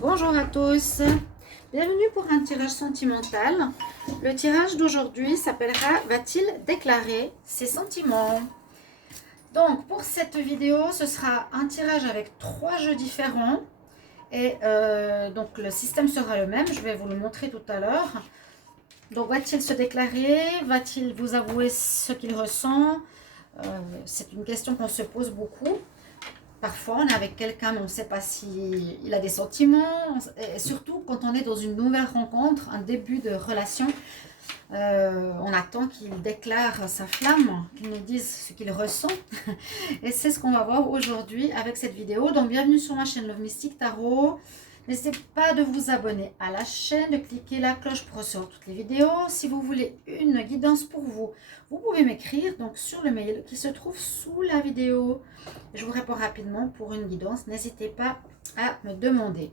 Bonjour à tous, bienvenue pour un tirage sentimental. Le tirage d'aujourd'hui s'appellera Va-t-il déclarer ses sentiments? Donc pour cette vidéo, ce sera un tirage avec 3 jeux différents et donc le système sera le même, je vais vous le montrer tout à l'heure. Donc va-t-il se déclarer? Va-t-il vous avouer ce qu'il ressent? C'est une question qu'on se pose beaucoup. Parfois, on est avec quelqu'un, mais on ne sait pas s'il a des sentiments. Et surtout, quand on est dans une nouvelle rencontre, un début de relation, on attend qu'il déclare sa flamme, qu'il nous dise ce qu'il ressent. Et c'est ce qu'on va voir aujourd'hui avec cette vidéo. Donc, bienvenue sur ma chaîne Love Mystic Tarot. N'hésitez pas de vous abonner à la chaîne, de cliquer la cloche pour recevoir toutes les vidéos. Si vous voulez une guidance pour vous, vous pouvez m'écrire donc sur le mail qui se trouve sous la vidéo. Je vous réponds rapidement pour une guidance. N'hésitez pas à me demander.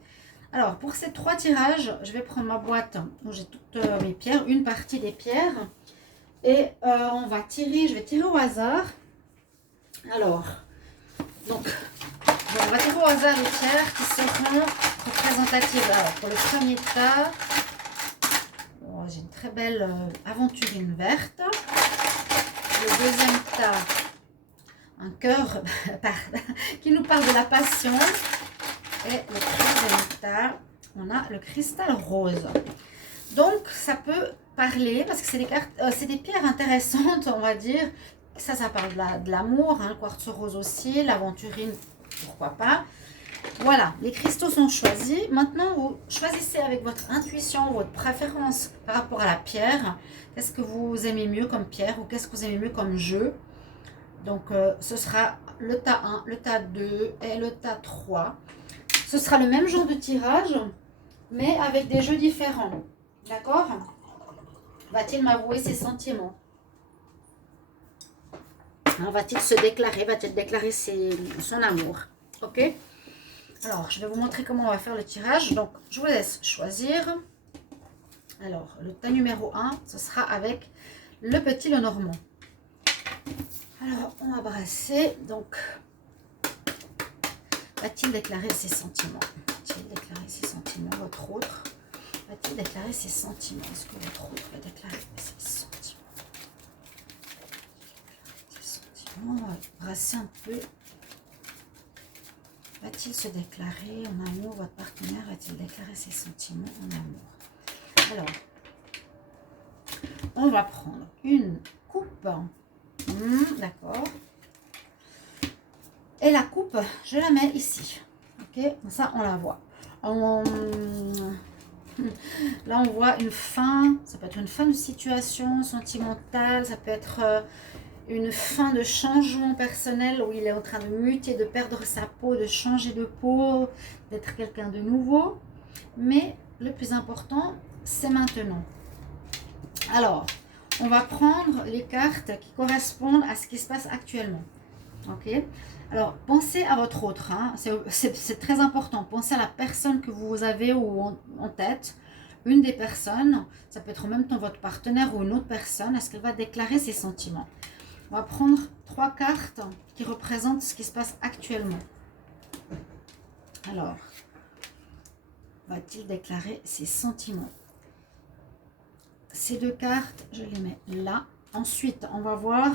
Alors, pour ces 3 tirages, je vais prendre ma boîte où j'ai toutes mes pierres, une partie des pierres. Et on va tirer, je vais tirer au hasard. Alors, donc, on va tirer au hasard les pierres qui seront représentatives. Alors, pour le premier tas, oh, j'ai une très belle aventurine verte. Le deuxième tas, un cœur qui nous parle de la passion. Et le troisième tas, on a le cristal rose. Donc, ça peut parler, parce que c'est des cartes, c'est des pierres intéressantes, on va dire. Ça parle de l'amour, hein, le quartz rose aussi, l'aventurine, pourquoi pas. Voilà, les cristaux sont choisis. Maintenant, vous choisissez avec votre intuition, votre préférence par rapport à la pierre. Qu'est-ce que vous aimez mieux comme pierre ou qu'est-ce que vous aimez mieux comme jeu? Donc, ce sera le tas 1, le tas 2 et le tas 3. Ce sera le même genre de tirage, mais avec des jeux différents. D'accord? Va-t-il m'avouer ses sentiments? Va-t-il se déclarer? Va-t-il déclarer son amour? Ok? Alors, je vais vous montrer comment on va faire le tirage. Donc, je vous laisse choisir. Alors, le tas numéro 1, ce sera avec le petit Lenormand. Alors, on va brasser. Donc, va-t-il déclarer ses sentiments? Va-t-il déclarer ses sentiments? Votre autre va-t-il déclarer ses sentiments? Est-ce que votre autre va déclarer ses sentiments? On va brasser un peu. Va-t-il se déclarer en amour? Votre partenaire va-t-il déclarer ses sentiments en amour? Alors, on va prendre une coupe. D'accord. Et la coupe, je la mets ici. Ok, ça on la voit. Là, on voit une fin. Ça peut être une fin de situation sentimentale. Ça peut être une fin de changement personnel où il est en train de muter, de perdre sa peau, de changer de peau, d'être quelqu'un de nouveau. Mais le plus important, c'est maintenant. Alors, on va prendre les cartes qui correspondent à ce qui se passe actuellement. Ok? Alors, pensez à votre autre. Hein. C'est très important. Pensez à la personne que vous avez en tête. Une des personnes, ça peut être en même temps votre partenaire ou une autre personne. Est-ce qu'elle va déclarer ses sentiments? On va prendre 3 cartes qui représentent ce qui se passe actuellement. Alors, va-t-il déclarer ses sentiments? Ces 2 cartes, je les mets là. Ensuite, on va voir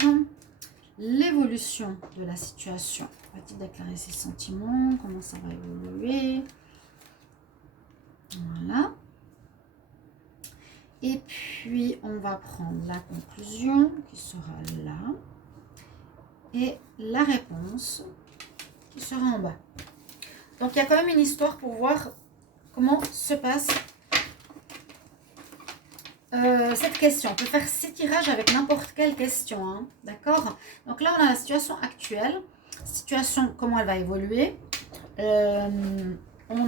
l'évolution de la situation. Va-t-il déclarer ses sentiments? Comment ça va évoluer? Voilà. Et puis, on va prendre la conclusion qui sera là. Et la réponse qui sera en bas. Donc, il y a quand même une histoire pour voir comment se passe cette question. On peut faire 6 tirages avec n'importe quelle question. Hein, d'accord? Donc là, on a la situation actuelle. Situation, comment elle va évoluer. On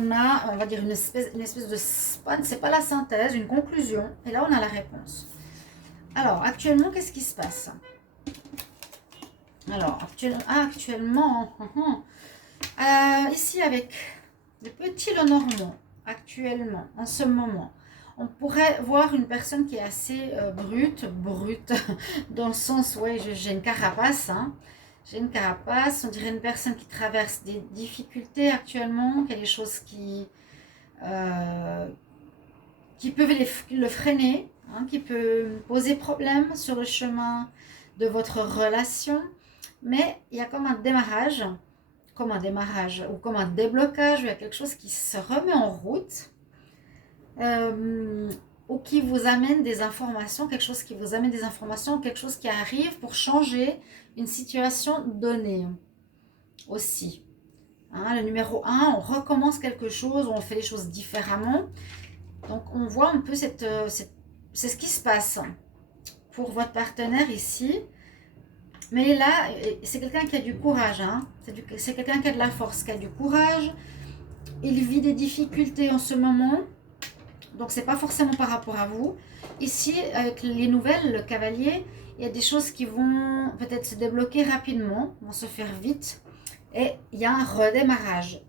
va dire, une espèce de... C'est pas la synthèse, une conclusion. Et là, on a la réponse. Alors, actuellement, qu'est-ce qui se passe? Alors, actuellement, ici, avec le petit Lenormand, actuellement, en ce moment, on pourrait voir une personne qui est assez brute, dans le sens, ouais, j'ai une carapace, hein. J'ai une carapace, on dirait une personne qui traverse des difficultés actuellement, qu'il y a des choses qui qui peuvent le freiner, hein, qui peut poser problème sur le chemin de votre relation. Mais il y a comme un démarrage ou comme un déblocage, il y a quelque chose qui se remet en route ou qui vous amène des informations, quelque chose qui arrive pour changer une situation donnée aussi. Hein, le numéro 1, on recommence quelque chose, on fait les choses différemment. Donc on voit un peu c'est ce qui se passe pour votre partenaire ici. Mais là, c'est quelqu'un qui a du courage, hein. C'est quelqu'un qui a de la force, qui a du courage. Il vit des difficultés en ce moment, donc c'est pas forcément par rapport à vous. Ici, avec les nouvelles, le cavalier, il y a des choses qui vont peut-être se débloquer rapidement, vont se faire vite, et il y a un redémarrage.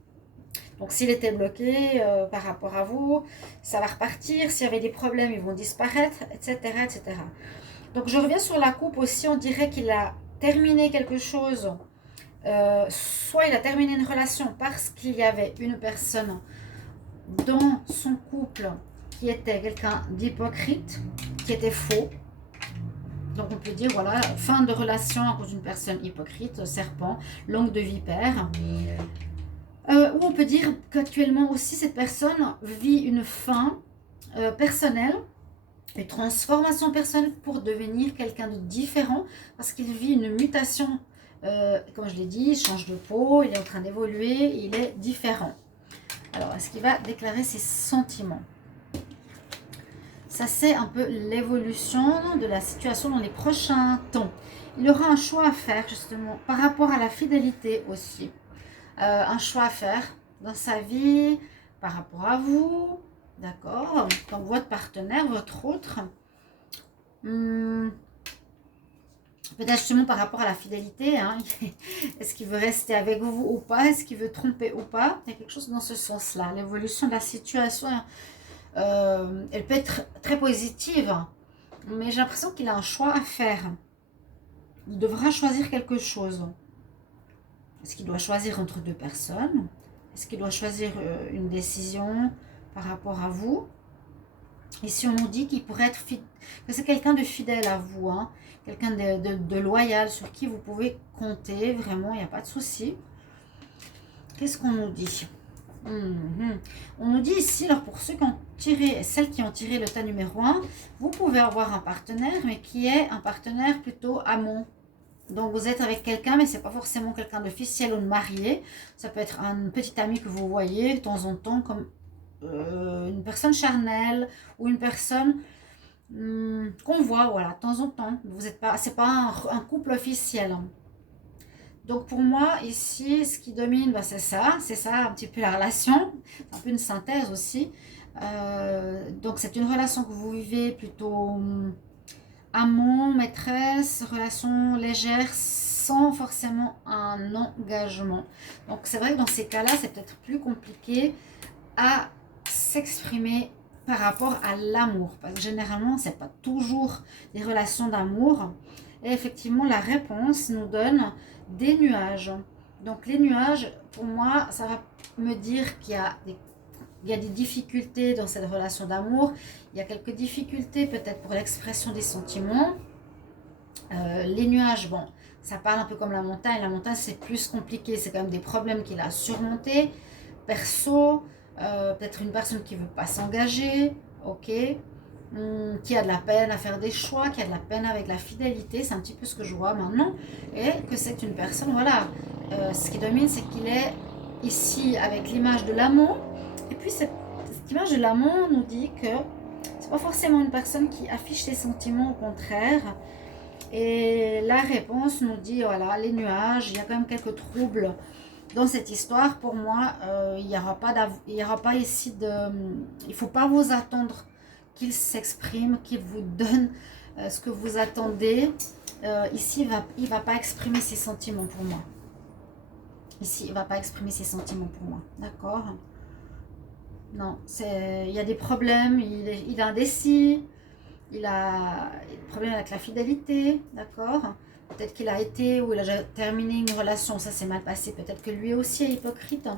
Donc s'il était bloqué par rapport à vous, ça va repartir. S'il y avait des problèmes, ils vont disparaître, etc., etc. Donc je reviens sur la coupe aussi, on dirait qu'il a terminé quelque chose. Soit il a terminé une relation parce qu'il y avait une personne dans son couple qui était quelqu'un d'hypocrite, qui était faux. Donc on peut dire, voilà, fin de relation à cause d'une personne hypocrite, serpent, langue de vipère. Ou on peut dire qu'actuellement aussi cette personne vit une fin personnelle, une transformation personnelle pour devenir quelqu'un de différent, parce qu'il vit une mutation, comme je l'ai dit, il change de peau, il est en train d'évoluer, il est différent. Alors, est-ce qu'il va déclarer ses sentiments? Ça, c'est un peu l'évolution de la situation dans les prochains temps. Il aura un choix à faire, justement, par rapport à la fidélité aussi. Un choix à faire dans sa vie, par rapport à vous, d'accord? Donc, votre partenaire, votre autre. Peut-être justement par rapport à la fidélité, hein. Est-ce qu'il veut rester avec vous ou pas? Est-ce qu'il veut tromper ou pas? Il y a quelque chose dans ce sens-là. L'évolution de la situation, elle peut être très positive, mais j'ai l'impression qu'il a un choix à faire. Il devra choisir quelque chose. Est-ce qu'il doit choisir entre deux personnes? Est-ce qu'il doit choisir une décision par rapport à vous? Ici, on nous dit qu'il pourrait être que c'est quelqu'un de fidèle à vous, hein, quelqu'un de loyal sur qui vous pouvez compter, vraiment, il n'y a pas de souci. Qu'est-ce qu'on nous dit? On nous dit ici, alors pour ceux qui ont tiré, celles qui ont tiré le tas numéro 1, vous pouvez avoir un partenaire, mais qui est un partenaire plutôt amont. Donc vous êtes avec quelqu'un, mais ce n'est pas forcément quelqu'un d'officiel ou de marié. Ça peut être un petit ami que vous voyez de temps en temps, comme une personne charnelle ou une personne qu'on voit, voilà, de temps en temps. Vous êtes pas, c'est pas un couple officiel. Donc pour moi ici, ce qui domine, bah, c'est ça un petit peu la relation, un peu une synthèse aussi. Donc c'est une relation que vous vivez plutôt amant, maîtresse, relation légère, sans forcément un engagement. Donc c'est vrai que dans ces cas-là, c'est peut-être plus compliqué à s'exprimer par rapport à l'amour, parce que généralement c'est pas toujours des relations d'amour. Et effectivement la réponse nous donne des nuages. Donc les nuages, pour moi, ça va me dire qu'il y a des difficultés dans cette relation d'amour. Il y a quelques difficultés peut-être pour l'expression des sentiments. Les nuages, bon, ça parle un peu comme la montagne. La montagne, c'est plus compliqué. C'est quand même des problèmes qu'il a à surmonter. Perso, peut-être une personne qui ne veut pas s'engager, ok, qui a de la peine à faire des choix, qui a de la peine avec la fidélité. C'est un petit peu ce que je vois maintenant. Et que c'est une personne, voilà, ce qui domine, c'est qu'il est ici avec l'image de l'amant. Et puis cette image de l'amant nous dit que c'est pas forcément une personne qui affiche ses sentiments, au contraire. Et la réponse nous dit, voilà, les nuages, il y a quand même quelques troubles dans cette histoire. Pour moi, il n'y aura pas ici de... Il ne faut pas vous attendre qu'il s'exprime, qu'il vous donne ce que vous attendez. Ici, il va pas exprimer ses sentiments pour moi. Ici, il ne va pas exprimer ses sentiments pour moi. D'accord? Non, il y a des problèmes, il est indécis. Il a des problèmes avec la fidélité, d'accord? Peut-être qu'il a été ou il a déjà terminé une relation, ça s'est mal passé. Peut-être que lui aussi est hypocrite.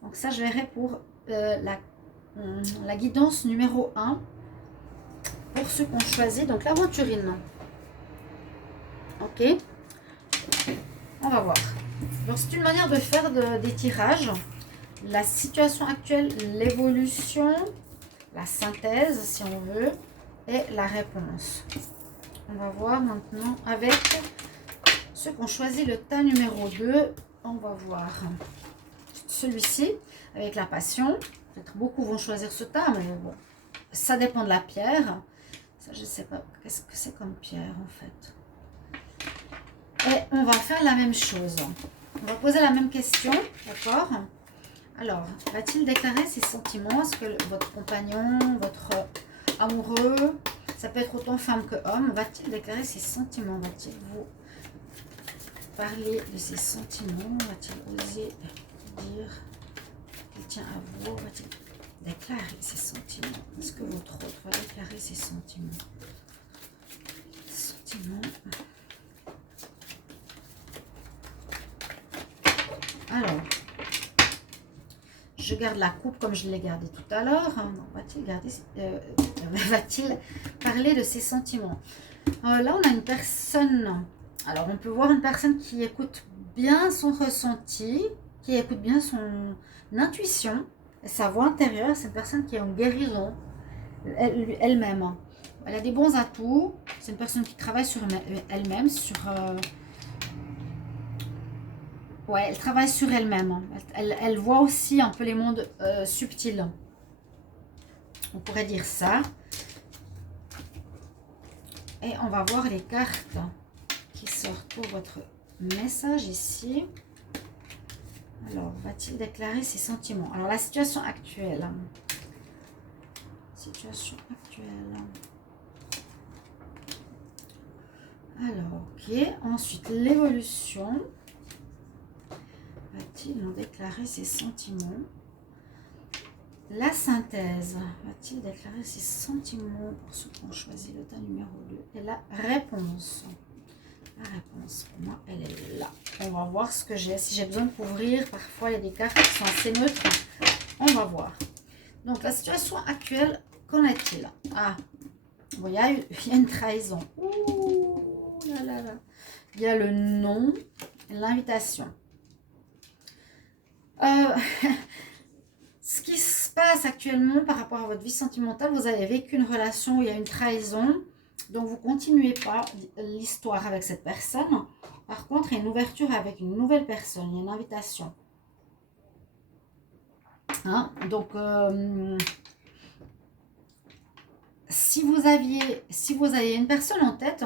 Donc ça, je verrai pour la la guidance numéro 1 pour ceux qui ont choisi donc l'aventurine. Ok, on va voir. Donc c'est une manière de faire des tirages. La situation actuelle, l'évolution, la synthèse si on veut, et la réponse. On va voir maintenant avec ceux qui ont choisi le tas numéro 2. On va voir celui-ci avec la passion. Peut-être beaucoup vont choisir ce tas, mais bon, ça dépend de la pierre. Ça, je ne sais pas, qu'est-ce que c'est comme pierre en fait. Et on va faire la même chose. On va poser la même question, d'accord? Alors, va-t-il déclarer ses sentiments? Est-ce que votre compagnon, votre amoureux, ça peut être autant femme que homme, va-t-il déclarer ses sentiments? Va-t-il vous parler de ses sentiments? Va-t-il oser dire qu'il tient à vous? Va-t-il déclarer ses sentiments? Est-ce que votre autre va déclarer ses sentiments? Alors, je garde la coupe comme je l'ai gardée tout à l'heure. Va-t-il parler de ses sentiments? Là, on a une personne. Alors, on peut voir une personne qui écoute bien son ressenti, qui écoute bien son intuition, et sa voix intérieure. C'est une personne qui est en guérison elle-même. Elle a des bons atouts. C'est une personne qui travaille sur elle-même, ouais, elle travaille sur elle-même. Elle voit aussi un peu les mondes subtils. On pourrait dire ça. Et on va voir les cartes qui sortent pour votre message ici. Alors, va-t-il déclarer ses sentiments? Alors, la situation actuelle. Situation actuelle. Alors, ok. Ensuite, l'évolution. Va-t-il en déclarer ses sentiments? La synthèse. Va-t-il déclarer ses sentiments pour ceux qui ont choisi le tas numéro 2? Et la réponse. La réponse, pour moi, elle est là. On va voir ce que j'ai. Si j'ai besoin de couvrir, parfois, il y a des cartes qui sont assez neutres. On va voir. Donc, la situation actuelle, qu'en est-il? Ah, bon, il y a une trahison. Ouh là là là. Il y a le non, l'invitation. Ce qui se passe actuellement par rapport à votre vie sentimentale, vous avez vécu une relation où il y a une trahison, donc vous ne continuez pas l'histoire avec cette personne. Par contre, il y a une ouverture avec une nouvelle personne, il y a une invitation. Hein? Donc, si vous aviez une personne en tête,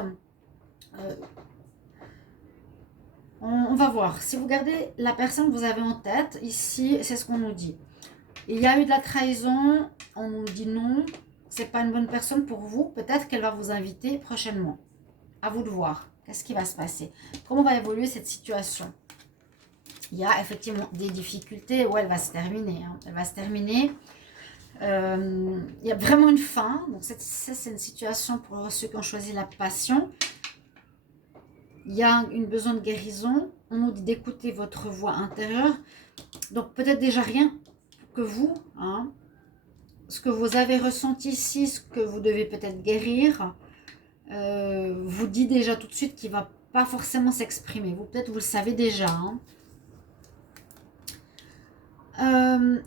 on va voir. Si vous gardez la personne que vous avez en tête, ici, c'est ce qu'on nous dit. Il y a eu de la trahison, on nous dit non, c'est pas une bonne personne pour vous. Peut-être qu'elle va vous inviter prochainement. À vous de voir. Qu'est-ce qui va se passer? Comment va évoluer cette situation? Il y a effectivement des difficultés où elle va se terminer. Hein. Elle va se terminer. Il y a vraiment une fin. Donc, c'est une situation pour ceux qui ont choisi la passion. Il y a une besoin de guérison. On nous dit d'écouter votre voix intérieure. Donc, peut-être déjà rien que vous, hein, ce que vous avez ressenti ici, ce que vous devez peut-être guérir, vous dit déjà tout de suite qu'il ne va pas forcément s'exprimer. Vous, peut-être, vous le savez déjà. Hein.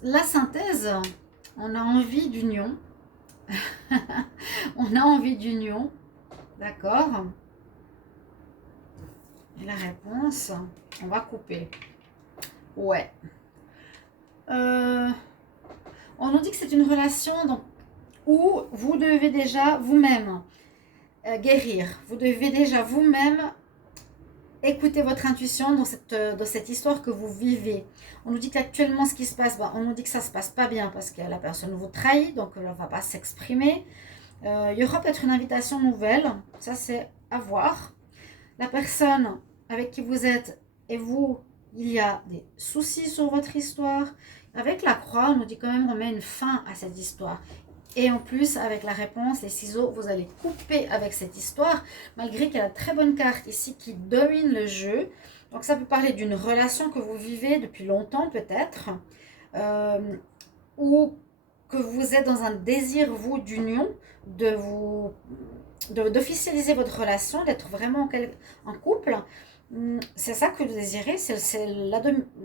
La synthèse, on a envie d'union. On a envie d'union. D'accord? Et la réponse, on va couper. Ouais. On nous dit que c'est une relation donc, où vous devez déjà vous-même guérir. Vous devez déjà vous-même écouter votre intuition dans cette histoire que vous vivez. On nous dit qu'actuellement, ce qui se passe, on nous dit que ça ne se passe pas bien parce que la personne vous trahit, donc elle ne va pas s'exprimer. Il y aura peut-être une invitation nouvelle, ça c'est à voir. La personne avec qui vous êtes et vous, il y a des soucis sur votre histoire. Avec la croix, on nous dit quand même qu'on met une fin à cette histoire. Et en plus, avec la réponse, les ciseaux, vous allez couper avec cette histoire, malgré qu'il y a une très bonne carte ici qui domine le jeu. Donc ça peut parler d'une relation que vous vivez depuis longtemps peut-être, ou que vous êtes dans un désir, vous, d'union, d'officialiser votre relation, d'être vraiment en couple. C'est ça que vous désirez, c'est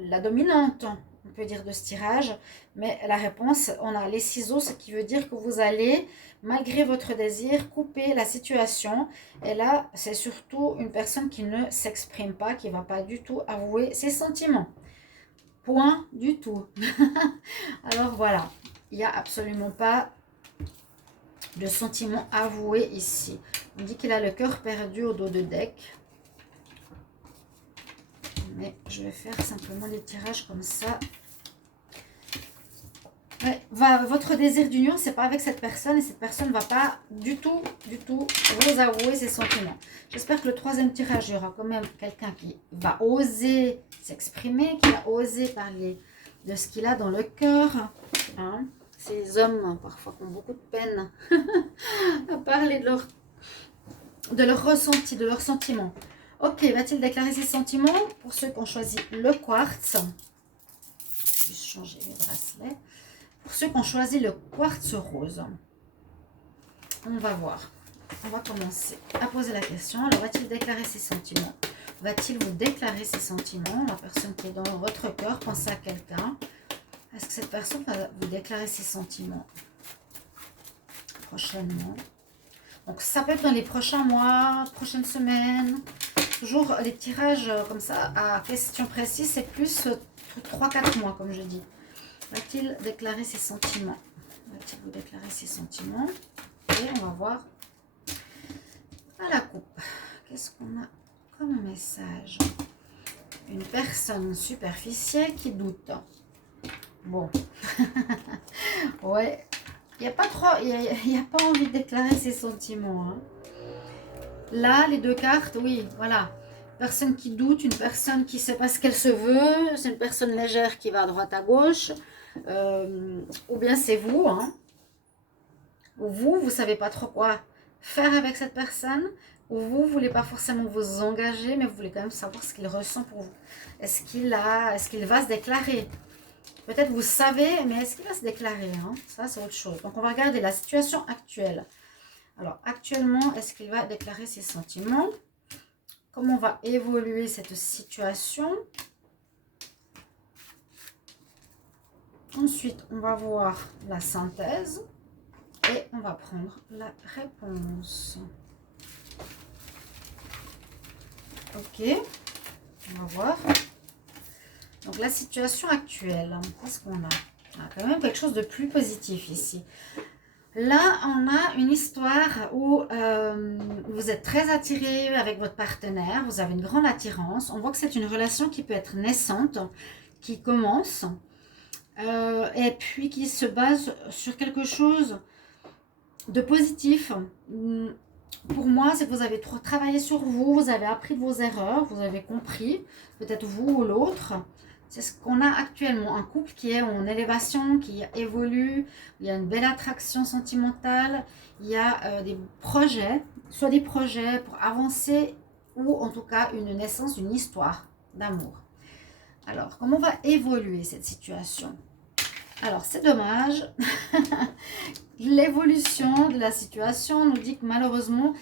la dominante, on peut dire, de ce tirage. Mais la réponse, on a les ciseaux, ce qui veut dire que vous allez, malgré votre désir, couper la situation. Et là, c'est surtout une personne qui ne s'exprime pas, qui ne va pas du tout avouer ses sentiments. Point du tout. Alors voilà, il n'y a absolument pas de sentiments avoués ici. On dit qu'il a le cœur perdu au dos de deck. Mais je vais faire simplement des tirages comme ça. Ouais, votre désir d'union, c'est pas avec cette personne et cette personne ne va pas du tout vous avouer ses sentiments. J'espère que le troisième tirage, il y aura quand même quelqu'un qui va oser s'exprimer, qui va oser parler de ce qu'il a dans le cœur. Hein? Ces hommes, parfois, qui ont beaucoup de peine à parler de leur ressenti, de leurs sentiments. Ok, va-t-il déclarer ses sentiments? Pour ceux qui ont choisi le quartz, je vais changer les bracelets. Pour ceux qui ont choisi le quartz rose, on va voir. On va commencer à poser la question. Alors, va-t-il déclarer ses sentiments? Va-t-il vous déclarer ses sentiments? La personne qui est dans votre cœur, pensez à quelqu'un. Est-ce que cette personne va vous déclarer ses sentiments prochainement? Donc, ça peut être dans les prochains mois, prochaines semaines. Toujours les tirages comme ça, à question précise, c'est plus 3-4 mois, comme je dis. Va-t-il déclarer ses sentiments? Va-t-il vous déclarer ses sentiments? Et on va voir à la coupe. Qu'est-ce qu'on a comme message? Une personne superficielle qui doute. Bon. Ouais. Il n'y a pas trop, il y a pas envie de déclarer ses sentiments. Hein. Là, les deux cartes, oui, voilà. Personne qui doute, une personne qui ne sait pas ce qu'elle se veut, c'est une personne légère qui va à droite à gauche, ou bien c'est vous, hein. Ou vous ne savez pas trop quoi faire avec cette personne, ou vous ne voulez pas forcément vous engager, mais vous voulez quand même savoir ce qu'il ressent pour vous. Est-ce qu'il va se déclarer? Peut-être vous savez, mais est-ce qu'il va se déclarer, hein? Ça, c'est autre chose. Donc, on va regarder la situation actuelle. Alors, actuellement, est-ce qu'il va déclarer ses sentiments? Comment va évoluer cette situation? Ensuite, on va voir la synthèse et on va prendre la réponse. Ok, on va voir. Donc, la situation actuelle, qu'est-ce qu'on a? On a quand même quelque chose de plus positif ici. Là, on a une histoire où vous êtes très attiré avec votre partenaire, vous avez une grande attirance. On voit que c'est une relation qui peut être naissante, qui commence, et puis qui se base sur quelque chose de positif. Pour moi, c'est que vous avez trop travaillé sur vous, vous avez appris de vos erreurs, vous avez compris, peut-être vous ou l'autre. C'est ce qu'on a actuellement, un couple qui est en élévation, qui évolue, il y a une belle attraction sentimentale, il y a des projets, soit des projets pour avancer ou en tout cas une naissance, une histoire d'amour. Alors, comment va évoluer cette situation? Alors, c'est dommage, l'évolution de la situation nous dit que malheureusement,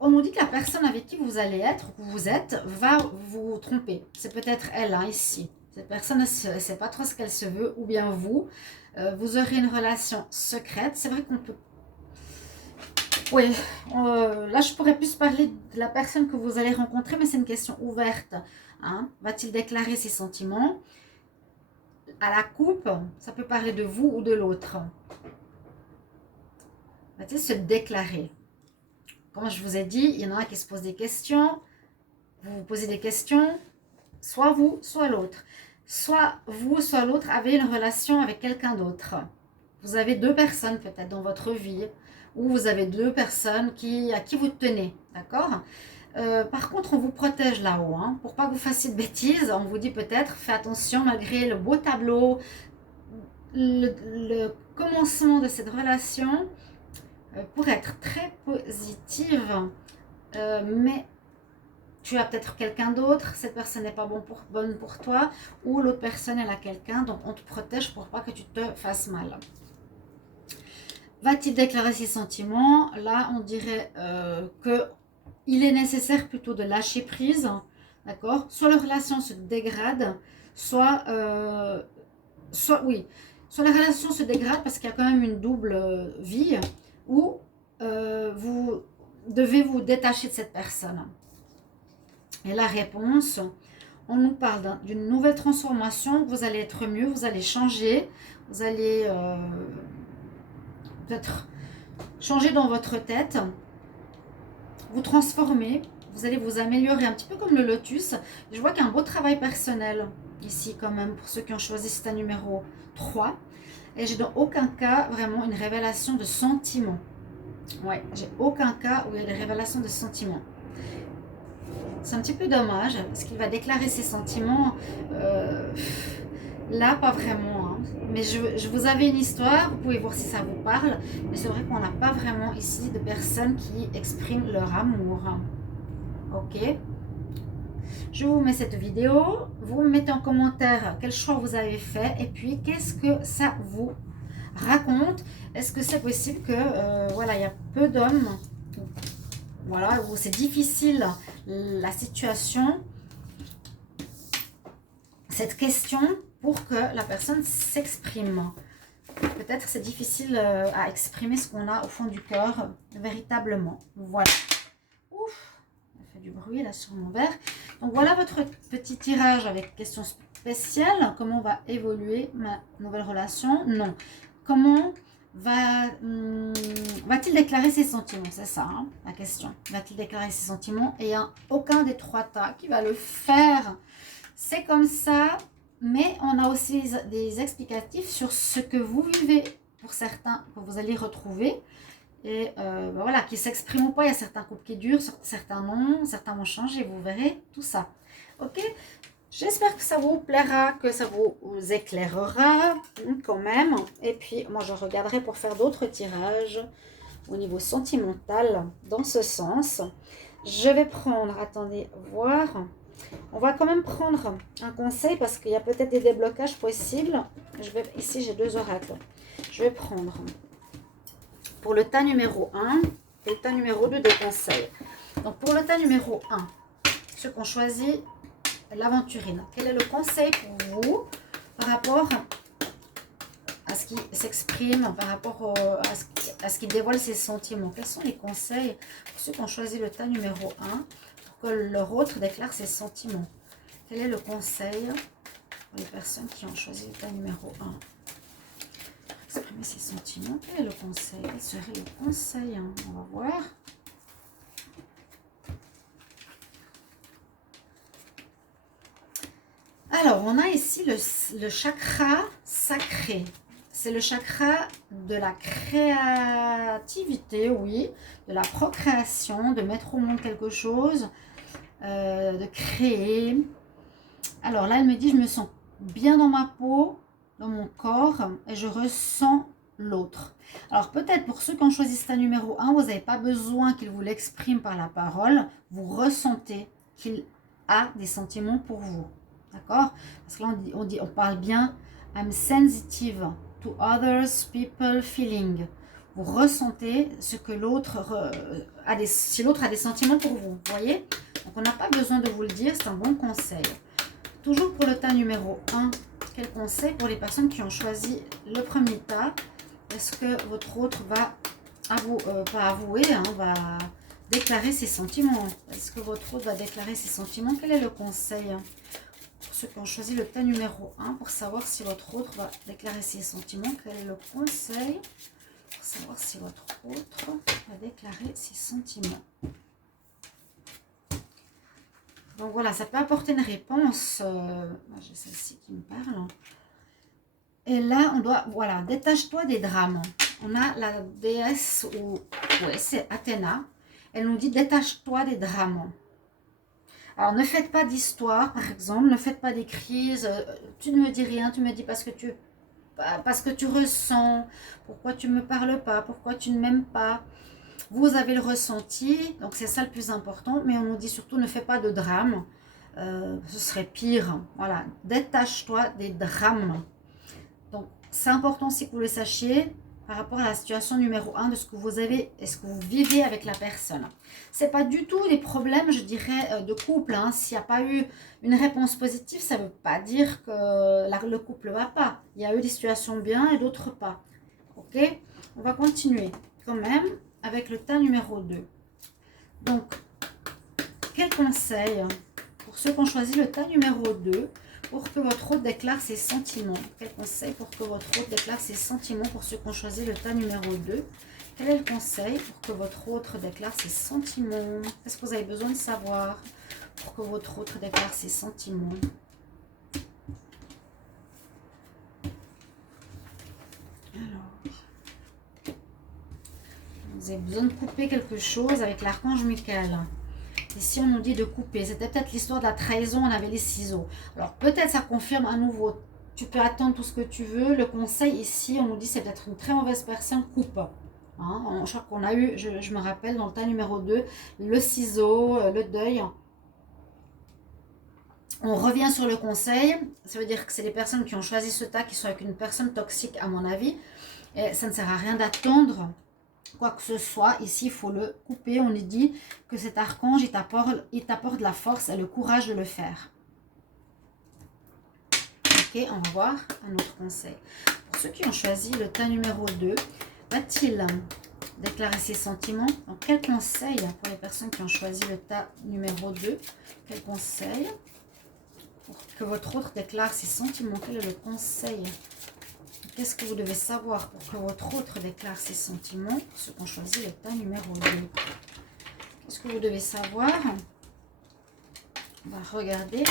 on nous dit que la personne avec qui vous allez être, que vous êtes, va vous tromper. C'est peut-être elle, hein, ici. Cette personne ne sait pas trop ce qu'elle se veut, ou bien vous. Vous aurez une relation secrète. C'est vrai qu'on peut... Oui, là je pourrais plus parler de la personne que vous allez rencontrer, mais c'est une question ouverte. Hein. Va-t-il déclarer ses sentiments? À la coupe, ça peut parler de vous ou de l'autre. Va-t-il se déclarer? Comme je vous ai dit, il y en a un qui se pose des questions. Vous vous posez des questions, soit vous, soit l'autre. Soit vous, soit l'autre avez une relation avec quelqu'un d'autre. Vous avez deux personnes peut-être dans votre vie, ou vous avez deux personnes à qui vous tenez, d'accord? Par contre, on vous protège là-haut, hein, pour pas que vous fassiez de bêtises. On vous dit peut-être, fais attention, malgré le beau tableau, le commencement de cette relation, pour être très positive, mais tu as peut-être quelqu'un d'autre, cette personne n'est pas bonne pour toi, ou l'autre personne, elle a quelqu'un, donc on te protège pour pas que tu te fasses mal. Va-t-il déclarer ses sentiments? Là, on dirait qu'il est nécessaire plutôt de lâcher prise, d'accord? Soit la relation se dégrade, soit la relation se dégrade parce qu'il y a quand même une double vie, ou vous devez vous détacher de cette personne. Et la réponse, on nous parle d'une nouvelle transformation, vous allez être mieux, vous allez changer, vous allez peut-être changer dans votre tête, vous transformer, vous allez vous améliorer un petit peu comme le lotus. Je vois qu'il y a un beau travail personnel ici quand même pour ceux qui ont choisi ce numéro 3. Et j'ai dans aucun cas vraiment une révélation de sentiments. Ouais, j'ai aucun cas où il y a des révélations de sentiments. C'est un petit peu dommage parce qu'il va déclarer ses sentiments. Là, pas vraiment. Hein. Mais je vous avais une histoire, vous pouvez voir si ça vous parle. Mais c'est vrai qu'on n'a pas vraiment ici de personnes qui expriment leur amour. Ok. Je vous mets cette vidéo. Vous me mettez en commentaire quel choix vous avez fait. Et puis, qu'est-ce que ça vous raconte? Est-ce que c'est possible que, voilà, il y a peu d'hommes, voilà, où c'est difficile la situation, cette question, pour que la personne s'exprime. Peut-être c'est difficile à exprimer ce qu'on a au fond du cœur, véritablement. Voilà. Ouf, ça fait du bruit là sur mon verre. Donc voilà votre petit tirage avec question spéciale. Comment va évoluer ma nouvelle relation? Non. Comment va-t-il déclarer ses sentiments? C'est ça, hein, la question. Va-t-il déclarer ses sentiments? Et il n'y a aucun des trois tas qui va le faire. C'est comme ça, mais on a aussi des explicatifs sur ce que vous vivez pour certains, que vous allez retrouver. Et voilà, qui s'expriment ou pas. Il y a certains couples qui durent, certains non, certains vont changer, vous verrez tout ça. Ok? J'espère que ça vous plaira, que ça vous éclairera quand même. Et puis, moi, je regarderai pour faire d'autres tirages au niveau sentimental dans ce sens. Je vais prendre, attendez, voir. On va quand même prendre un conseil parce qu'il y a peut-être des déblocages possibles. Ici, j'ai 2 oracles. Je vais prendre pour le tas numéro 1 et le tas numéro 2 des conseils. Donc, pour le tas numéro 1, ceux qui ont choisi l'aventurine, quel est le conseil pour vous par rapport à ce qui s'exprime, par rapport à ce qui dévoile ses sentiments? Quels sont les conseils pour ceux qui ont choisi le tas numéro 1 pour que leur autre déclare ses sentiments? Quel est le conseil pour les personnes qui ont choisi le tas numéro 1? Exprimer ses sentiments, quel est le conseil? Quel serait le conseil, hein? On va voir. Alors, on a ici le chakra sacré. C'est le chakra de la créativité, oui, de la procréation, de mettre au monde quelque chose, de créer. Alors là, elle me dit, je me sens bien dans ma peau, dans mon corps, et je ressens l'autre. Alors peut-être pour ceux qui ont choisi ce numéro 1, vous n'avez pas besoin qu'il vous l'exprime par la parole, vous ressentez qu'il a des sentiments pour vous. D'accord? Parce que là, on parle bien I'm sensitive to others people feeling. Vous ressentez ce que l'autre si l'autre a des sentiments pour vous. Vous voyez? Donc, on n'a pas besoin de vous le dire, c'est un bon conseil. Toujours pour le tas numéro 1, quel conseil pour les personnes qui ont choisi le premier tas? Est-ce que votre autre va, pas avouer, hein, va déclarer ses sentiments? Est-ce que votre autre va déclarer ses sentiments? Quel est le conseil pour ceux qui ont choisi le tas numéro 1 pour savoir si votre autre va déclarer ses sentiments? Quel est le conseil pour savoir si votre autre va déclarer ses sentiments? Donc voilà, ça peut apporter une réponse. J'ai celle-ci qui me parle. Et là, on doit, voilà, détache-toi des drames. On a la déesse, ouais, c'est Athéna. Elle nous dit, détache-toi des drames. Alors, ne faites pas d'histoire, par exemple, ne faites pas des crises. Tu ne me dis rien, tu me dis parce que tu ressens, pourquoi tu ne me parles pas, pourquoi tu ne m'aimes pas. Vous avez le ressenti, donc c'est ça le plus important, mais on nous dit surtout ne fais pas de drame, ce serait pire. Voilà, détache-toi des drames. Donc c'est important aussi que vous le sachiez par rapport à la situation numéro 1 de ce que vous avez et ce que vous vivez avec la personne. C'est pas du tout des problèmes, je dirais, de couple. Hein. S'il n'y a pas eu une réponse positive, ça ne veut pas dire que le couple ne va pas. Il y a eu des situations bien et d'autres pas. Ok? On va continuer quand même avec le tas numéro 2. Donc, quel conseil pour ceux qui ont choisi le tas numéro 2 pour que votre hôte déclare ses sentiments? Quel conseil pour que votre hôte déclare ses sentiments pour ceux qui ont choisi le tas numéro 2? Quel est le conseil pour que votre hôte déclare ses sentiments? Qu'est-ce que vous avez besoin de savoir pour que votre hôte déclare ses sentiments? Alors, vous avez besoin de couper quelque chose avec l'archange Michael. Ici, on nous dit de couper. C'était peut-être l'histoire de la trahison, on avait les ciseaux. Alors, peut-être ça confirme à nouveau. Tu peux attendre tout ce que tu veux. Le conseil ici, on nous dit c'est peut-être une très mauvaise personne, coupe. Hein, je crois qu'on a eu, je me rappelle, dans le tas numéro 2, le ciseau, le deuil. On revient sur le conseil. Ça veut dire que c'est les personnes qui ont choisi ce tas qui sont avec une personne toxique, à mon avis. Et ça ne sert à rien d'attendre quoi que ce soit. Ici, il faut le couper. On lui dit que cet archange, il t'apporte la force et le courage de le faire. Ok, on va voir un autre conseil. Pour ceux qui ont choisi le tas numéro 2, va-t-il déclarer ses sentiments? Donc, quel conseil pour les personnes qui ont choisi le tas numéro 2? Quel conseil pour que votre autre déclare ses sentiments? Quel est le conseil? Qu'est-ce que vous devez savoir pour que votre autre déclare ses sentiments? Pour ceux qui ont choisi le tas numéro 2. Qu'est-ce que vous devez savoir? On va regarder.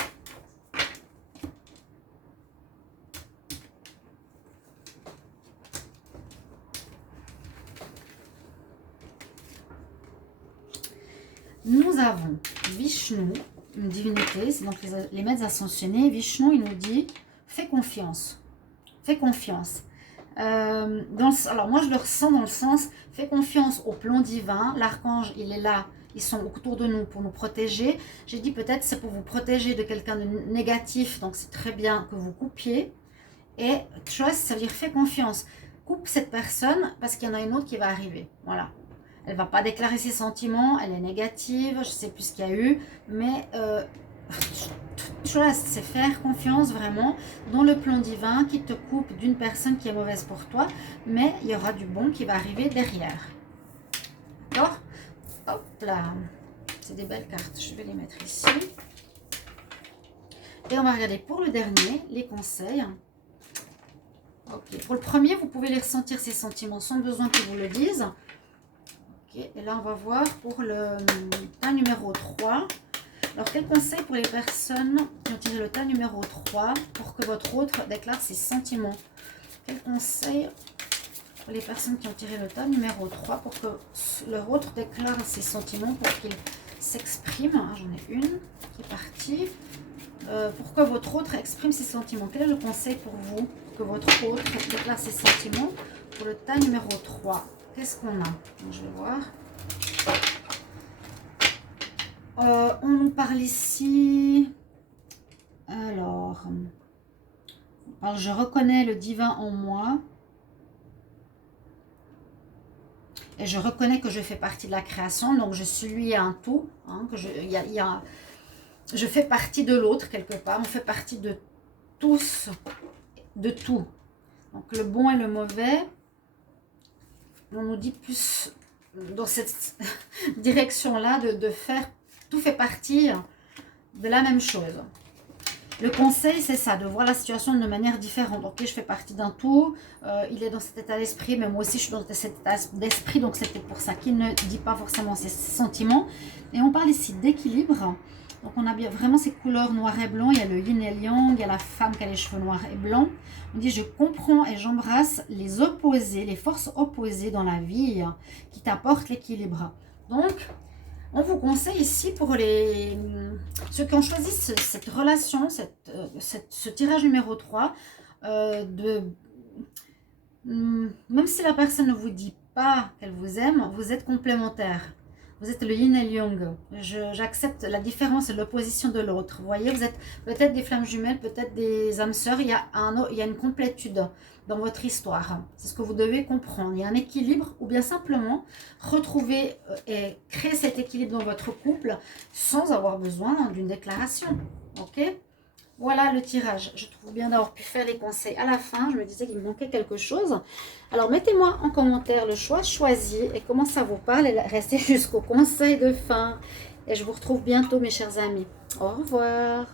Nous avons Vishnu, une divinité, c'est donc les maîtres ascensionnés. Vishnu, il nous dit, fais confiance. Fais confiance. Alors moi, je le ressens dans le sens, fais confiance au plan divin. L'archange, il est là. Ils sont autour de nous pour nous protéger. J'ai dit peut-être c'est pour vous protéger de quelqu'un de négatif. Donc c'est très bien que vous coupiez. Et trust, ça veut dire fais confiance. Coupe cette personne parce qu'il y en a une autre qui va arriver. Voilà. Elle ne va pas déclarer ses sentiments. Elle est négative. Je ne sais plus ce qu'il y a eu. Mais c'est faire confiance vraiment dans le plan divin qui te coupe d'une personne qui est mauvaise pour toi, mais il y aura du bon qui va arriver derrière. D'accord? Hop là, c'est des belles cartes, je vais les mettre ici. Et on va regarder pour le dernier, les conseils. Ok, pour le premier, vous pouvez les ressentir, ces sentiments, sans besoin que vous le dise. Ok, et là on va voir pour le tas numéro 3. Alors, quel conseil pour les personnes qui ont tiré le tas numéro 3 pour que votre autre déclare ses sentiments? Quel conseil pour les personnes qui ont tiré le tas numéro 3 pour que leur autre déclare ses sentiments, pour qu'il s'exprime? J'en ai une qui est partie. Pour que votre autre exprime ses sentiments. Quel est le conseil pour vous pour que votre autre déclare ses sentiments pour le tas numéro 3? Qu'est-ce qu'on a? Donc, je vais voir. On nous parle ici, alors, je reconnais le divin en moi et je reconnais que je fais partie de la création, donc je suis un tout, hein, que je fais partie de l'autre quelque part, on fait partie de tous, de tout. Donc le bon et le mauvais, on nous dit plus dans cette direction-là de faire. Tout fait partie de la même chose. Le conseil, c'est ça, de voir la situation de manière différente. Ok, je fais partie d'un tout, il est dans cet état d'esprit, mais moi aussi je suis dans cet état d'esprit, donc c'est peut-être pour ça qu'il ne dit pas forcément ses sentiments. Et on parle ici d'équilibre. Donc on a bien vraiment ces couleurs noir et blanc, il y a le yin et le yang, il y a la femme qui a les cheveux noirs et blancs. On dit je comprends et j'embrasse les opposés, les forces opposées dans la vie qui t'apportent l'équilibre. Donc, on vous conseille ici pour ceux qui ont choisi cette relation, ce tirage numéro 3, même si la personne ne vous dit pas qu'elle vous aime, vous êtes complémentaires. Vous êtes le yin et le yang. J'accepte la différence et l'opposition de l'autre. Vous voyez, vous êtes peut-être des flammes jumelles, peut-être des âmes sœurs. Il y a une complétude dans votre histoire. C'est ce que vous devez comprendre. Il y a un équilibre ou bien simplement retrouver et créer cet équilibre dans votre couple sans avoir besoin d'une déclaration. Ok ? Voilà le tirage. Je trouve bien d'avoir pu faire les conseils à la fin. Je me disais qu'il me manquait quelque chose. Alors, mettez-moi en commentaire le choix choisi et comment ça vous parle. Et restez jusqu'au conseil de fin. Et je vous retrouve bientôt, mes chers amis. Au revoir.